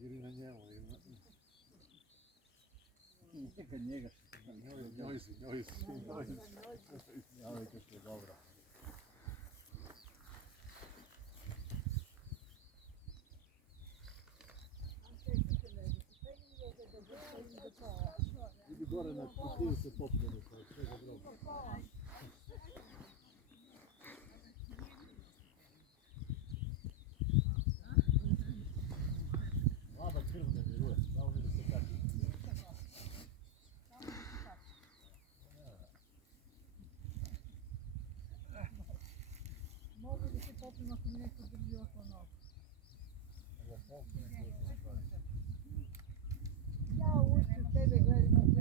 Ili na njemu, ili na... Neka njega što Njoj si. Njoj što je dobro. Idi gore na kutiju se popljeni, kao svega droga. Mlada krv ne miruje, znamo mi da se kači. Mogu da se popim ako mi neko drži oko nogu. Ja uđu tebe gledam,